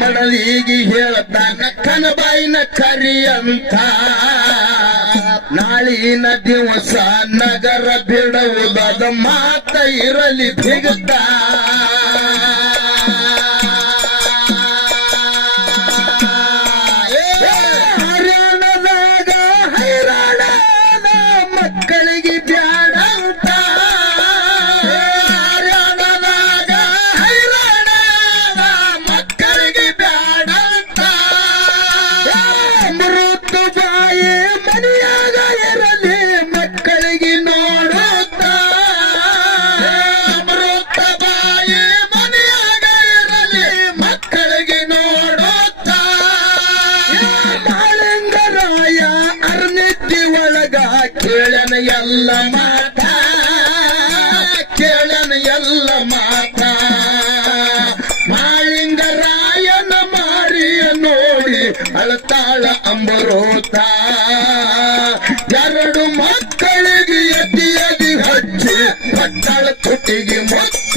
ಮಡಲಿಗೆ ಹೇಳ್ತಾನ ಕನಬಾಯಿನ ಕರಿಯಂತ ನಾಳಿನ ದಿವಸ ನಗರ ಬಿಡುವುದಾದ ಮಾತ ಇರಲಿ ಬಿಗುತ್ತ ಹರಿಯಾಣದಾಗ ಹೈರಾಣದ ಮಕ್ಕಳಿಗೆ ಬ್ಯಾಡಂತ ಹರಿಯಾಣದಾಗ ಹೈರಾಣದ ಮಕ್ಕಳಿಗೆ ಬ್ಯಾಡಂತ ಅಮೃತ ಬಾಯಿ ಮನೆಯಾಗ ಇರಲಿ ಮಕ್ಕಳಿಗೆ ನೋಡುತ್ತ ಅಮೃತ ಬಾಯಿ ಮನೆಯಾಗ ಇರಲಿ ಮಕ್ಕಳಿಗೆ ನೋಡುತ್ತ ಮಾಳಿಂಗರಾಯ ಅರ್ನಿದ್ದಿ ಒಳಗ ಕೇಳನ ಎಲ್ಲ ಮಾತ ಕೇಳನ ಎಲ್ಲ ಮಾತ ಮಾಳಿಂಗರಾಯನ ಮಾರಿಯ ನೋಡಿ ಅಳತಾಳ ಅಂಬರೋತ ಎರಡು ಮಕ್ಕಳಿಗೆ ಎದಿ ಎದಿ ಹಚ್ಚಿ ಪಟ್ಟಳ ತುಟಿಗೆ ಮೊತ್ತ